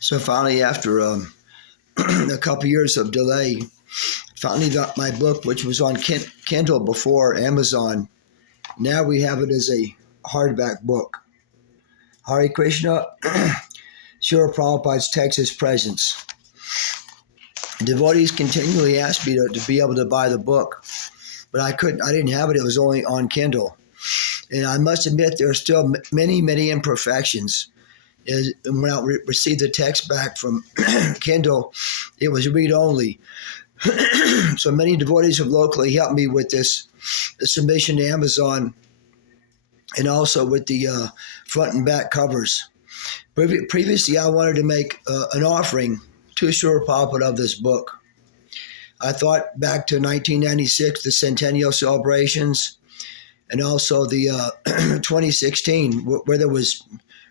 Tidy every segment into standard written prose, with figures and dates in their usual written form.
So finally, after a couple years of delay, finally got my book, which was on Kindle before Amazon. Now we have it as a hardback book. Hare Krishna, Srila Prabhupada's Texas Presence. Devotees continually asked me to be able to buy the book, but I couldn't. I didn't have it. It was only on Kindle. And I must admit there are still many, many imperfections. When I received the text back from Kindle, it was read-only. So many devotees have locally helped me with this submission to Amazon and also with the front and back covers. Previously, I wanted to make an offering to Srila Prabhupada of this book. I thought back to 1996, the centennial celebrations, and also the 2016, where there was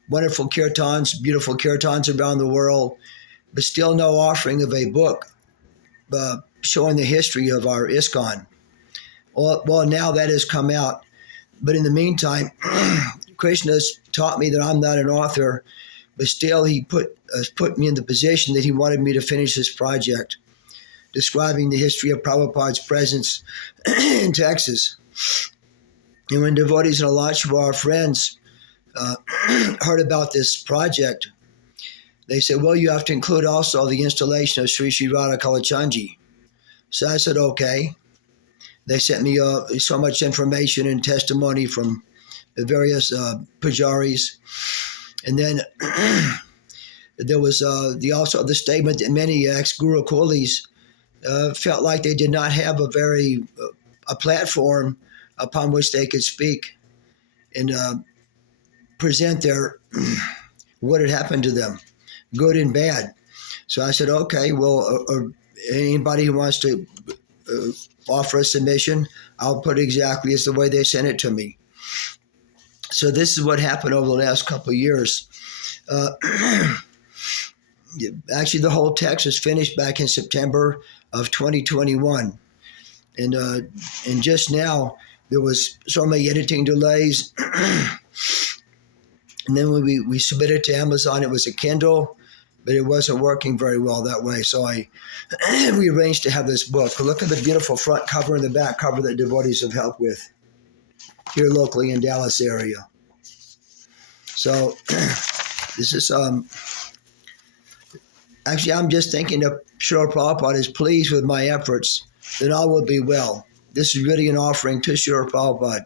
wonderful kirtans, beautiful kirtans around the world, but still no offering of a book showing the history of our ISKCON. Well, now that has come out. But in the meantime, Krishna's taught me that I'm not an author, but still he put me in the position that he wanted me to finish this project, describing the history of Prabhupada's presence in Texas. And when devotees and Alachua, our friends, heard about this project, they said, well, you have to include also the installation of Sri Sri Radha Kalachandji. So I said, okay. They sent me so much information and testimony from the various pujaris. And then there was also the statement that many ex-Guru Kulis felt like they did not have a platform upon which they could speak and present what had happened to them, good and bad. So I said, okay, well, anybody who wants to offer a submission, I'll put it exactly as the way they sent it to me. So this is what happened over the last couple of years. Actually, the whole text was finished back in September of 2021. And just now, there was so many editing delays. And then when we submitted to Amazon, it was a Kindle, but it wasn't working very well that way. So we arranged to have this book. But look at the beautiful front cover and the back cover that devotees have helped with here locally in Dallas area. So this is, actually, I'm just thinking if Srila Prabhupada is pleased with my efforts, then all will be well. This is really an offering to Srila Prabhupada.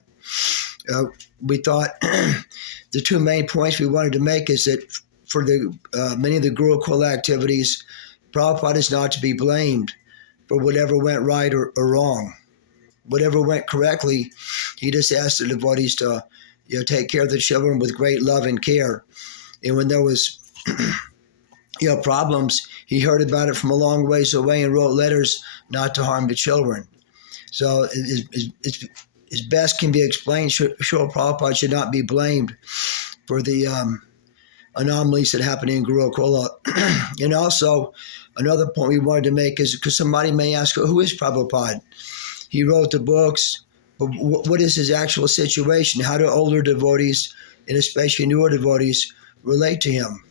We thought the two main points we wanted to make is that for the many of the Gurukul activities, Prabhupada is not to be blamed for whatever went right or wrong. Whatever went correctly, he just asked the devotees to take care of the children with great love and care. And when there was problems, he heard about it from a long ways away and wrote letters not to harm the children. So as best can be explained, Srila Prabhupada should not be blamed for the anomalies that happen in Gurukula. And also, another point we wanted to make is because somebody may ask, who is Prabhupada? He wrote the books, but what is his actual situation? How do older devotees, and especially newer devotees, relate to him?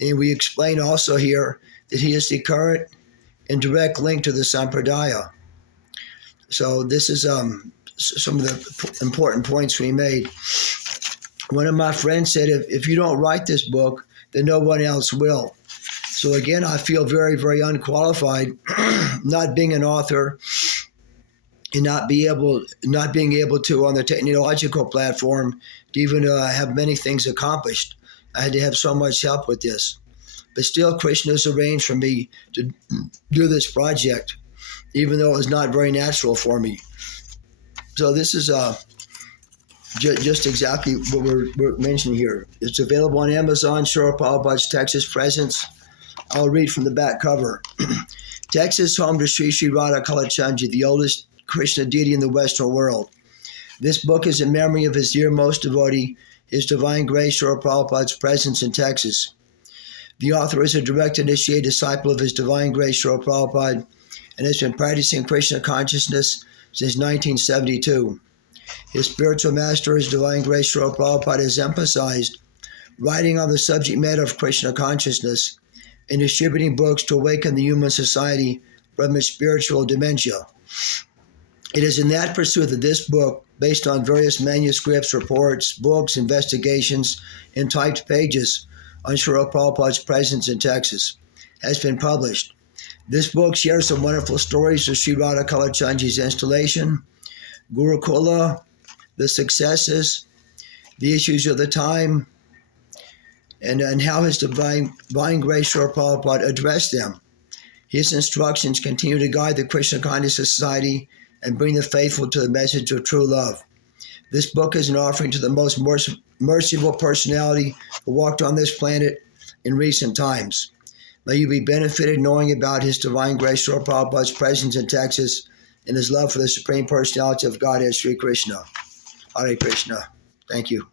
And we explain also here that he is the current and direct link to the Sampradaya. So this is some of the important points we made. One of my friends said, if you don't write this book, then no one else will. So again, I feel very, very unqualified, not being an author and not being able to, on the technological platform, to even have many things accomplished. I had to have so much help with this. But still, Krishna's arranged for me to do this project, even though it was not very natural for me. So this is just exactly what we're mentioning here. It's available on Amazon, Srila Prabhupada's Texas Presence. I'll read from the back cover. Texas, home to Sri Sri Radha Kalachandji, the oldest Krishna deity in the Western world. This book is in memory of his dear most devotee, His Divine Grace Srila Prabhupada's Presence in Texas. The author is a direct initiated disciple of His Divine Grace Srila Prabhupada and has been practicing Krishna consciousness since 1972. His spiritual master, His Divine Grace Srila Prabhupada, has emphasized writing on the subject matter of Krishna consciousness in distributing books to awaken the human society from its spiritual dementia. It is in that pursuit that this book, based on various manuscripts, reports, books, investigations, and typed pages on Srila Prabhupada's presence in Texas, has been published. This book shares some wonderful stories of Sri Radha Kalachandji's installation, Gurukula, the successes, the issues of the time, and how His Divine Grace Srila Prabhupada addressed them. His instructions continue to guide the Krishna Conscious Society and bring the faithful to the message of true love. This book is an offering to the most merciful personality who walked on this planet in recent times. May you be benefited knowing about His Divine Grace Srila Prabhupada's presence in Texas and His love for the Supreme Personality of Godhead, Sri Krishna. Hare Krishna. Thank you.